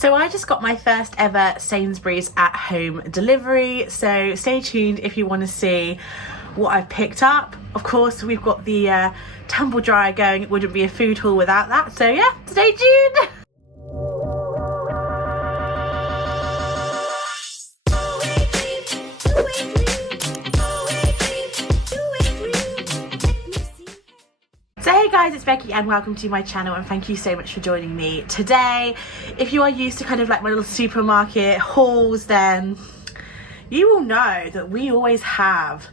So I just got my first ever Sainsbury's at home delivery, so stay tuned if you want to see what I've picked up. Of course, we've got the tumble dryer going. It wouldn't be a food haul without that, so yeah, stay tuned. So hey guys, it's Becky and welcome to my channel, and thank you so much for joining me today. If you are used to kind of like my little supermarket hauls, then you will know that we always have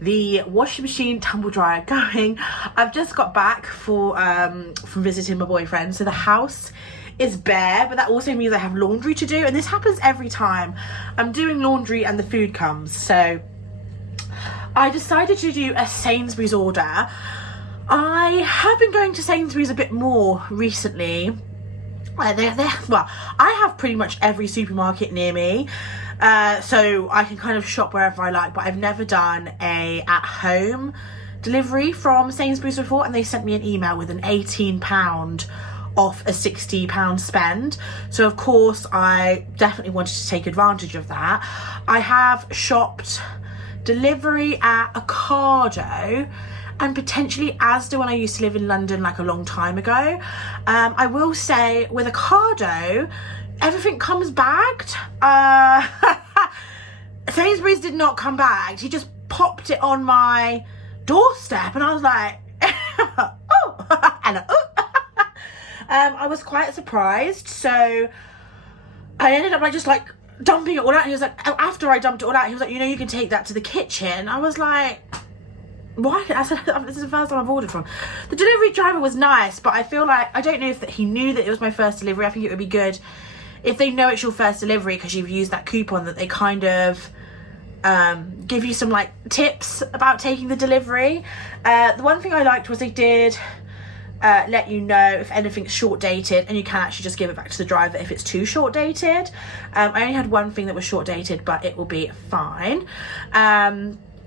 the washing machine tumble dryer going. I've just got back from visiting my boyfriend, so the house is bare, but that also means I have laundry to do, and this happens every time I'm doing laundry and the food comes. So I decided to do a Sainsbury's order. I have been going to Sainsbury's a bit more recently. Well, I have pretty much every supermarket near me, so I can kind of shop wherever I like, but I've never done a at-home delivery from Sainsbury's before, and they sent me an email with an £18 off a £60 spend. So of course I definitely wanted to take advantage of that. I have shopped delivery at Ocado and potentially Asda when I used to live in London like a long time ago. I will say with Ocado, everything comes bagged. Sainsbury's did not come bagged. He just popped it on my doorstep and I was like, oh, and I was quite surprised. So I ended up just dumping it all out. He was like, after I dumped it all out, he was like, you know, you can take that to the kitchen. I was like, why? I said, this is the first time I've ordered from. The delivery driver was nice, but I feel like, I don't know if he knew that it was my first delivery. I think it would be good if they know it's your first delivery because you've used that coupon, that they kind of give you some tips about taking the delivery. The one thing I liked was they did let you know if anything's short dated, and you can actually just give it back to the driver if it's too short dated. I only had one thing that was short dated, but it will be fine.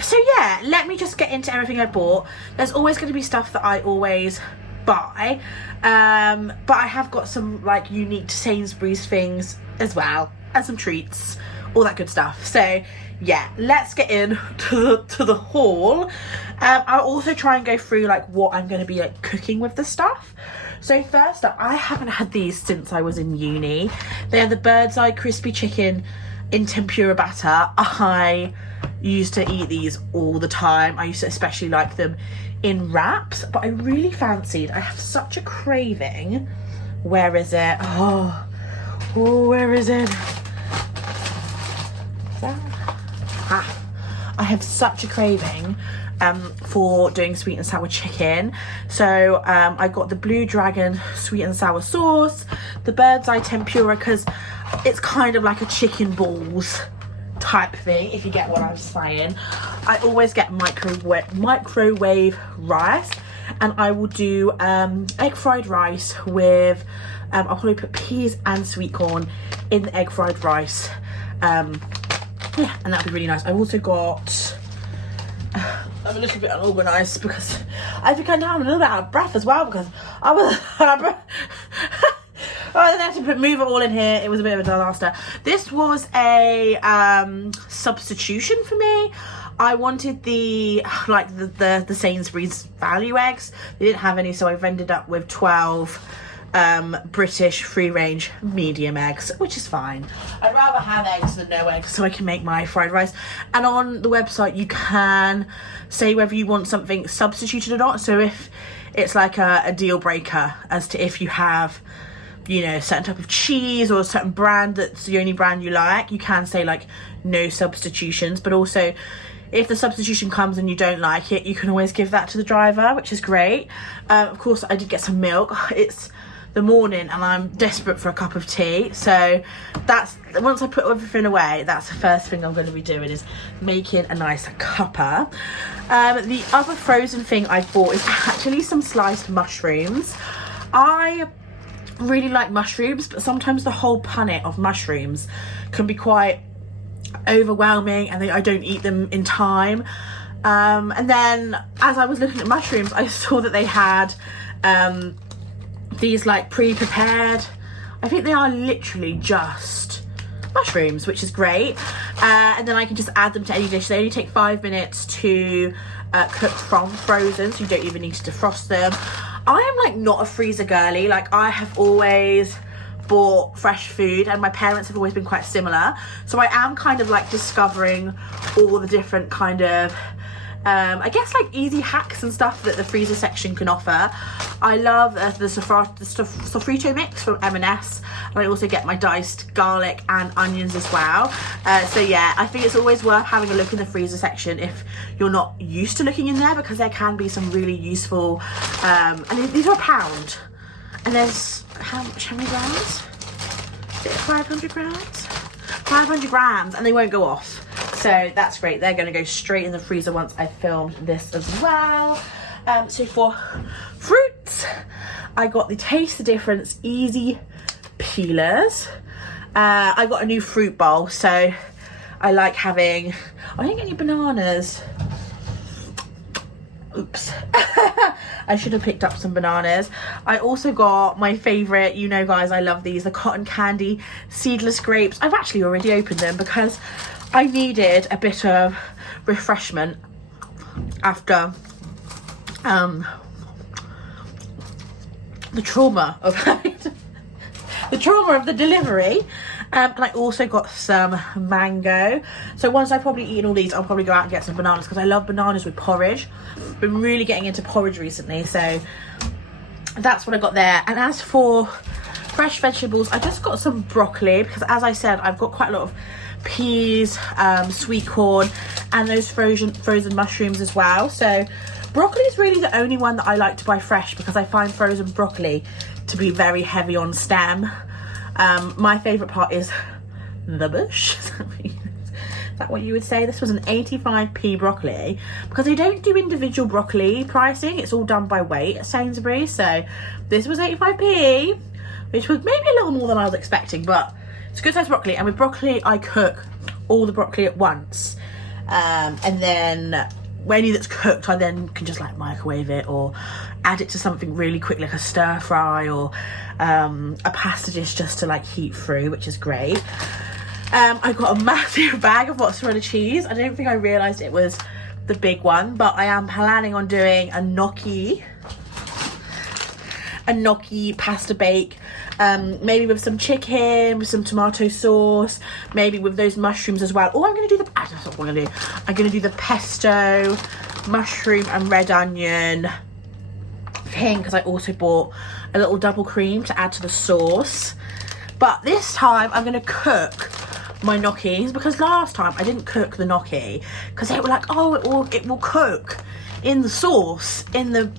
So yeah, let me just get into everything I bought. There's always going to be stuff that I always buy, but I have got some unique to Sainsbury's things as well, and some treats, all that good stuff. So yeah, let's get in to the haul. I'll also try and go through what I'm going to be cooking with the stuff. So first up, I haven't had these since I was in uni. They are the bird's eye crispy chicken in tempura batter. I used to eat these all the time. I used to especially like them in wraps, but I really fancied, I have such a craving. Where is it? Oh, where is it? I have such a craving for doing sweet and sour chicken. So I got the Blue Dragon sweet and sour sauce, the bird's eye tempura, because it's kind of like a chicken balls type thing, if you get what I'm saying. I always get microwave rice, and I will do egg fried rice with I'll probably put peas and sweet corn in the egg fried rice. Yeah, and that'd be really nice. I've also got I'm a little bit unorganised because I think I'm now a little bit out of breath as well, because I was out of breath. I had to move it all in here. It was a bit of a disaster. This was a substitution for me. I wanted the Sainsbury's value eggs. They didn't have any, so I've ended up with 12 British free-range medium eggs, which is fine. I'd rather have eggs than no eggs, so I can make my fried rice. And on the website, you can say whether you want something substituted or not. So if it's a deal breaker as to if you have, you know, a certain type of cheese or a certain brand that's the only brand you like, you can say no substitutions. But also, if the substitution comes and you don't like it, you can always give that to the driver, which is great. Of course, I did get some milk. It's the morning and I'm desperate for a cup of tea, so that's, once I put everything away, that's the first thing I'm going to be doing, is making a nice cuppa. The other frozen thing I bought is actually some sliced mushrooms. I really like mushrooms, but sometimes the whole punnet of mushrooms can be quite overwhelming, and I don't eat them in time. And then as I was looking at mushrooms, I saw that they had these pre-prepared I think they are literally just mushrooms, which is great. And then I can just add them to any dish. They only take 5 minutes to cook from frozen, so you don't even need to defrost them. I am like not a freezer girly. Like I have always bought fresh food, and my parents have always been quite similar, so I am kind of like discovering all the different kind of I guess like easy hacks and stuff that the freezer section can offer. I love the sofrito mix from M&S, and I also get my diced garlic and onions as well. So yeah, I think it's always worth having a look in the freezer section if you're not used to looking in there, because there can be some really useful and these are £1, and there's how many grams? Is it 500 grams? 500 grams, and they won't go off. So that's great. They're going to go straight in the freezer once I filmed this as well. So for fruits, I got the Taste the Difference Easy Peelers. I got a new fruit bowl, so I like having... I didn't get any bananas. Oops. I should have picked up some bananas. I also got my favourite, you know guys, I love these, the cotton candy seedless grapes. I've actually already opened them because I needed a bit of refreshment after the trauma of the delivery. And I also got some mango. So once I've probably eaten all these, I'll probably go out and get some bananas, because I love bananas with porridge. Been really getting into porridge recently, so that's what I got there. And as for fresh vegetables, I just got some broccoli, because as I said, I've got quite a lot of peas, sweet corn, and those frozen mushrooms as well. So broccoli is really the only one that I like to buy fresh, because I find frozen broccoli to be very heavy on stem. My favourite part is the bush. Is that what you would say? This was an 85p broccoli, because they don't do individual broccoli pricing. It's all done by weight at Sainsbury. So this was 85p, which was maybe a little more than I was expecting, but it's good size broccoli. And with broccoli, I cook all the broccoli at once. And then when it's cooked, I then can just like microwave it or add it to something really quick, like a stir fry or a pasta dish, just to like heat through, which is great. I got a massive bag of mozzarella cheese. I don't think I realised it was the big one, but I am planning on doing a gnocchi pasta bake, maybe with some chicken, with some tomato sauce, maybe with those mushrooms as well. Or I'm going to do that's not what I'm going to do. I'm going to do the pesto, mushroom and red onion thing, because I also bought a little double cream to add to the sauce. But this time I'm going to cook my gnocchis, because last time I didn't cook the gnocchi because they were like, oh, it will cook in the sauce in the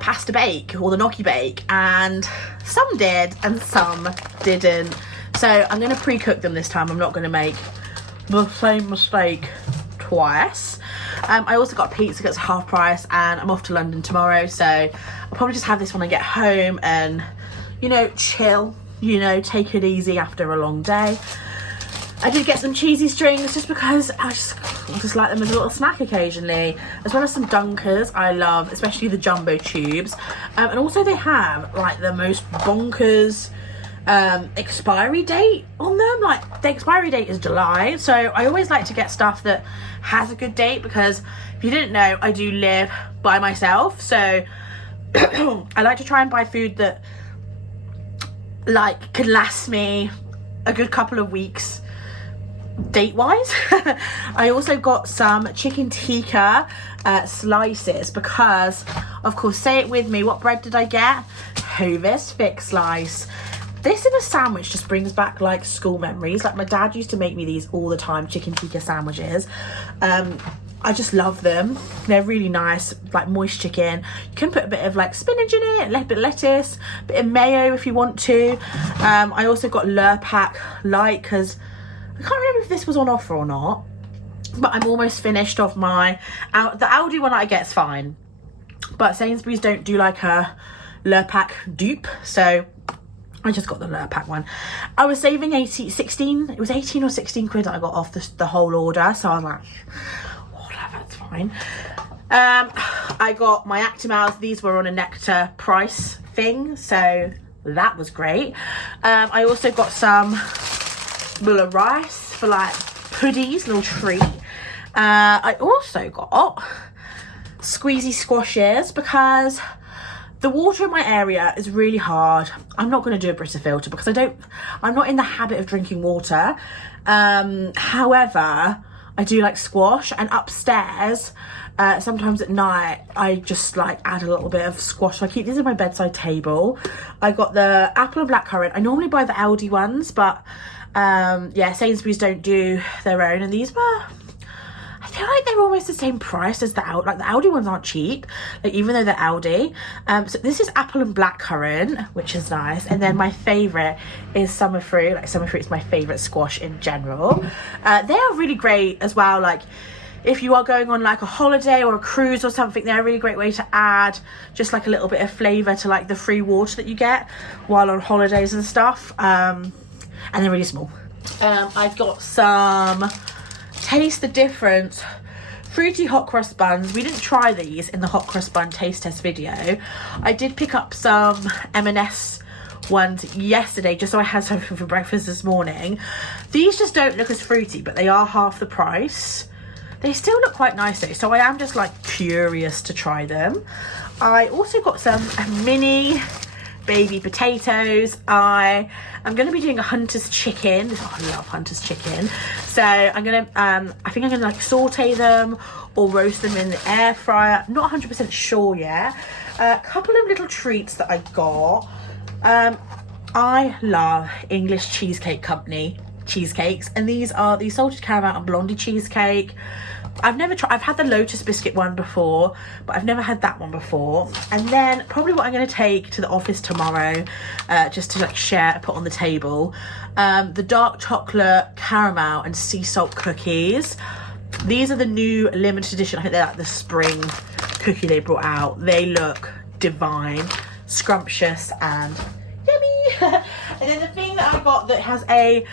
pasta bake or the gnocchi bake, and some did and some didn't. So I'm going to pre-cook them this time. I'm not going to make the same mistake twice. I also got pizza that's half price, and I'm off to London tomorrow, so I'll probably just have this when I get home and, you know, chill, you know, take it easy after a long day. I did get some cheesy strings just because I just like them as a little snack occasionally, as well as some Dunkers. I love especially the jumbo tubes, and also they have like the most bonkers expiry date on them. Like the expiry date is July, so I always like to get stuff that has a good date, because if you didn't know, I do live by myself, so I like to try and buy food that like can last me a good couple of weeks date wise. I also got some chicken tikka slices, because of course, say it with me, what bread did I get? FAVES thick slice. This in a sandwich just brings back like school memories. Like my dad used to make me these all the time, chicken tikka sandwiches. I just love them. They're really nice, like moist chicken. You can put a bit of like spinach in it, a bit of lettuce, a bit of mayo if you want to. I also got Lurpak Light, because I can't remember if this was on offer or not, but I'm almost finished off my the Aldi one I get's fine, but Sainsbury's don't do like a Lurpak dupe, so I just got the Lurpak one. I was saving 18 or 16 quid that I got off the whole order, so I was like, whatever, it's fine. I got my Actimels. These were on a Nectar price thing, so that was great. I also got some Muller rice for like puddies, little treat. I also got squeezy squashes because the water in my area is really hard. I'm not going to do a Brita filter because I'm not in the habit of drinking water. However, I do like squash, and upstairs, sometimes at night, I just like add a little bit of squash. So I keep these on my bedside table. I got the apple and blackcurrant. I normally buy the Aldi ones, but yeah, Sainsbury's don't do their own, and these were, I feel like they're almost the same price as the Aldi. Like the Aldi ones aren't cheap, like even though they're Aldi. So this is apple and blackcurrant, which is nice. And then my favourite is summer fruit. Like summer fruit is my favourite squash in general. They are really great as well. Like if you are going on like a holiday or a cruise or something, they're a really great way to add just like a little bit of flavour to like the free water that you get while on holidays and stuff. And they're really small. I've got some Taste the Difference fruity hot cross buns. We didn't try these in the hot cross bun taste test video. I did pick up some M&S ones yesterday just so I had something for breakfast this morning. These just don't look as fruity, but they are half the price. They still look quite nice though, so I am just like curious to try them. I also got some mini baby potatoes. I am going to be doing a Hunter's chicken. Oh, I love Hunter's chicken. So I'm going to, I think I'm going to like saute them or roast them in the air fryer. Not 100% sure yet. A couple of little treats that I got. I love English Cheesecake Company cheesecakes, and these are the salted caramel and blondie cheesecake. I've never tried, I've had the lotus biscuit one before, but I've never had that one before. And then probably what I'm going to take to the office tomorrow, just to like share, put on the table, the dark chocolate caramel and sea salt cookies. These are the new limited edition. I think they're like the spring cookie they brought out. They look divine, scrumptious and yummy. And then the thing that I got that has a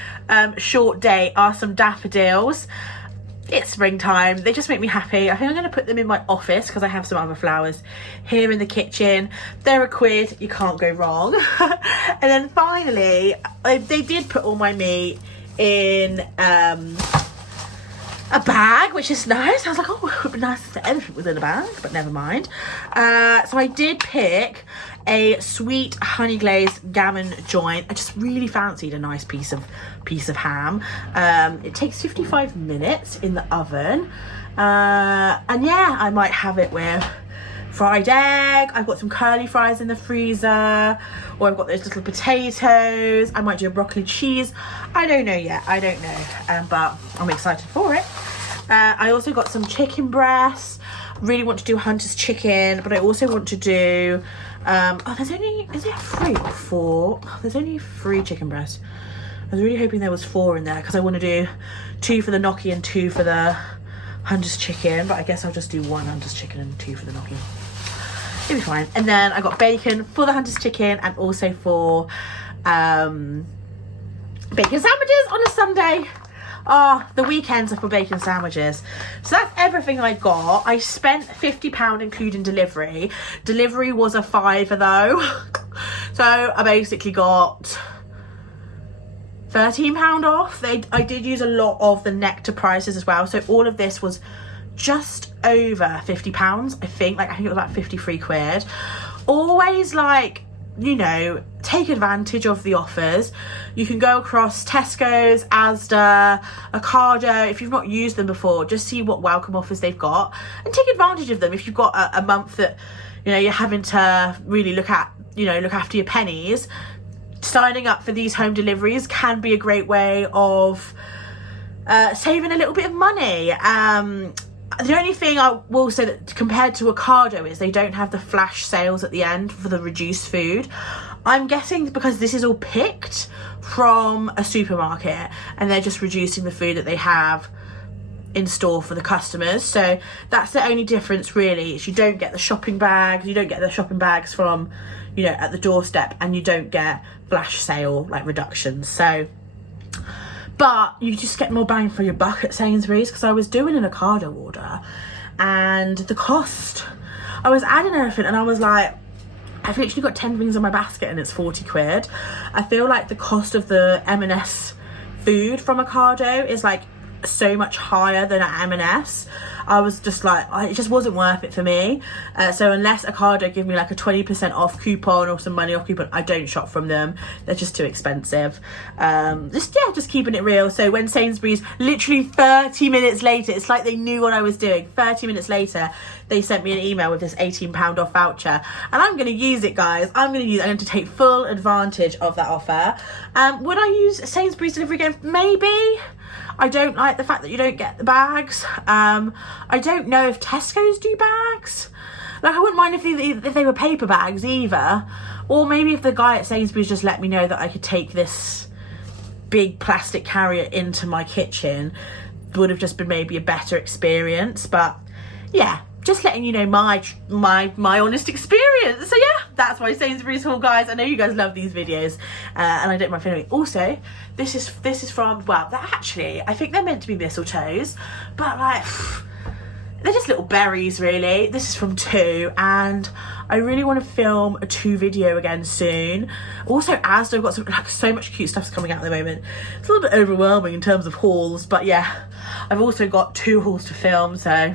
short date are some daffodils. It's springtime. They just make me happy. I think I'm going to put them in my office because I have some other flowers here in the kitchen. They're a quid. You can't go wrong. And then finally, they did put all my meat in a bag, which is nice. I was like, oh, it would be nice if everything was in a bag, but never mind. So I did pick a sweet honey glazed gammon joint. I just really fancied a nice piece of ham. It takes 55 minutes in the oven. And yeah, I might have it with fried egg. I've got some curly fries in the freezer, or I've got those little potatoes. I might do a broccoli cheese. I don't know yet. I don't know, but I'm excited for it. I also got some chicken breasts. Really want to do Hunter's chicken, but I also want to do there's only, is it 3 or 4? Oh, there's only 3 chicken breasts. I was really hoping there was 4 in there because I want to do 2 for the gnocchi and 2 for the Hunter's chicken, but I guess I'll just do 1 Hunter's chicken and 2 for the gnocchi. It'll be fine. And then I got bacon for the Hunter's chicken and also for bacon sandwiches on a Sunday. Oh, the weekends are for bacon sandwiches. So that's everything I got. I spent £50 including delivery. Delivery was a £5 though. So I basically got £13 off. I did use a lot of the Nectar prices as well. So all of this was just over £50, I think. Like, I think it was like 53 quid. Always like, you know, take advantage of the offers. You can go across Tesco's, Asda, Ocado. If you've not used them before, just see what welcome offers they've got and take advantage of them. If you've got a month that, you know, you're having to really look after your pennies, signing up for these home deliveries can be a great way of saving a little bit of money. The only thing I will say that compared to Ocado is they don't have the flash sales at the end for the reduced food. I'm guessing because this is all picked from a supermarket and they're just reducing the food that they have in store for the customers. So that's the only difference really, is you don't get the shopping bags. You don't get the shopping bags from, you know, at the doorstep, and you don't get flash sale like reductions. So, but you just get more bang for your buck at Sainsbury's, because I was doing an Ocado order and the cost I was adding everything and I was like, I've literally got 10 things in my basket and it's 40 quid. I feel like the cost of the M&S food from Ocado is like so much higher than at M&S. I was just like, it just wasn't worth it for me. So unless Ocado give me like a 20% off coupon or some money off coupon, I don't shop from them. They're just too expensive. Just keeping it real. So when Sainsbury's, literally 30 minutes later, it's like they knew what I was doing. 30 minutes later, they sent me an email with this £18 off voucher. And I'm going to use it, guys. I'm going to take full advantage of that offer. Would I use Sainsbury's delivery again? Maybe. I don't like the fact that you don't get the bags. I don't know if Tesco's do bags. Like, I wouldn't mind if they were paper bags either. Or maybe if the guy at Sainsbury's just let me know that I could take this big plastic carrier into my kitchen, would have just been maybe a better experience. But yeah, just letting you know my honest experience. So yeah, that's my Sainsbury's haul, guys. I know you guys love these videos, and I don't mind filming. Also, this is from, well, actually, I think they're meant to be mistletoes, but like, they're just little berries, really. This is from 2, and I really want to film a 2 video again soon. Also, Asda, I've got so much cute stuff's coming out at the moment. It's a little bit overwhelming in terms of hauls, but yeah, I've also got 2 hauls to film, so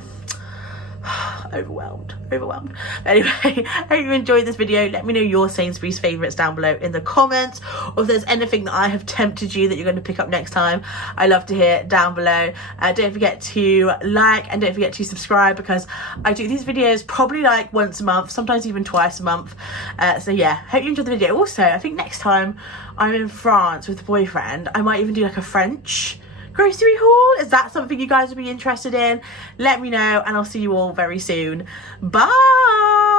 overwhelmed. But anyway, I hope you enjoyed this video. Let me know your Sainsbury's favourites down below in the comments, or if there's anything that I have tempted you that you're going to pick up next time. I love to hear down below. Don't forget to like and don't forget to subscribe, because I do these videos probably like once a month, sometimes even twice a month. So yeah, hope you enjoyed the video. Also, I think next time I'm in France with a boyfriend, I might even do like a French grocery haul. Is that something you guys would be interested in? Let me know, and I'll see you all very soon. Bye.